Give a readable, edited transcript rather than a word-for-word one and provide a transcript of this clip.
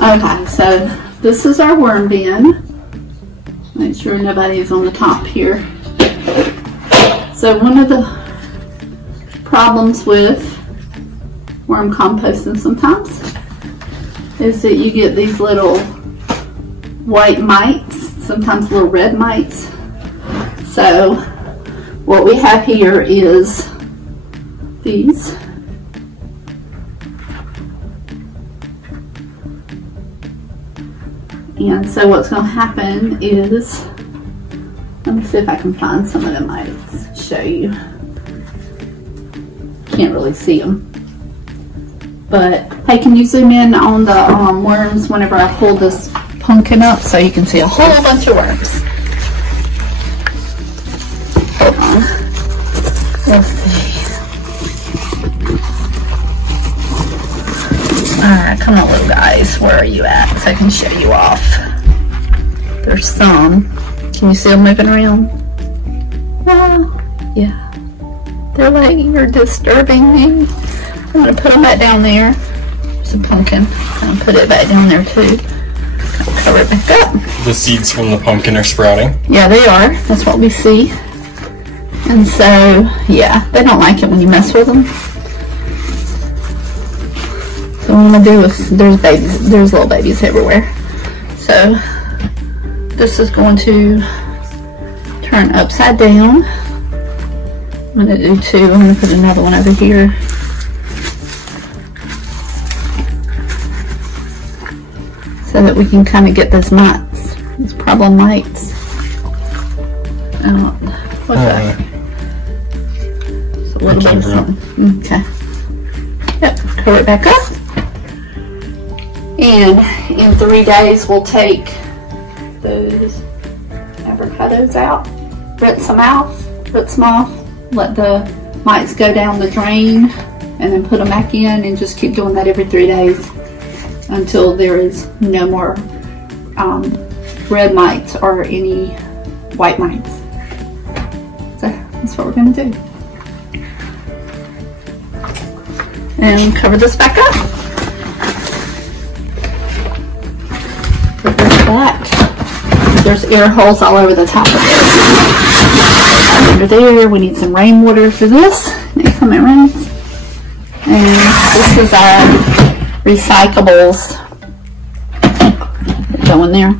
Okay, so this is our worm bin. Make sure nobody's on the top here. So one of the problems with worm composting sometimes is that you get these little white mites, sometimes little red mites. So what we have here is these. And so what's going to happen is, let me see if I can find some of the mites, show you. Can't really see them. But hey, can you zoom in on the worms whenever I pull this pumpkin up so you can see a whole bunch of worms? Hold on. Let's see. Alright, come on little guys, where are you at? So I can show you off. There's some. Can you see them moving around? Oh, yeah. They're like, you're disturbing me. I'm going to put them back down there. There's a pumpkin. I'm going to put it back down there too. Cover it back up. The seeds from the pumpkin are sprouting? Yeah, they are. That's what we see. And so, yeah, they don't like it when you mess with them. So what I'm going to do is, there's little babies everywhere. So this is going to turn upside down. I'm going to do two. I'm going to put another one over here. So that we can kind of get those mites, these problem mites. What's that? It's a little bit of something. Okay. Yep, cover it back up. And in 3 days, we'll take those avocados out, rinse them off, let the mites go down the drain, and then put them back in, and just keep doing that every 3 days until there is no more red mites or any white mites. So that's what we're going to do. And cover this back up. Put this back. There's air holes all over the top of it. Under there, we need some rainwater for this. Next time it rains. And this is our recyclables. Go in there.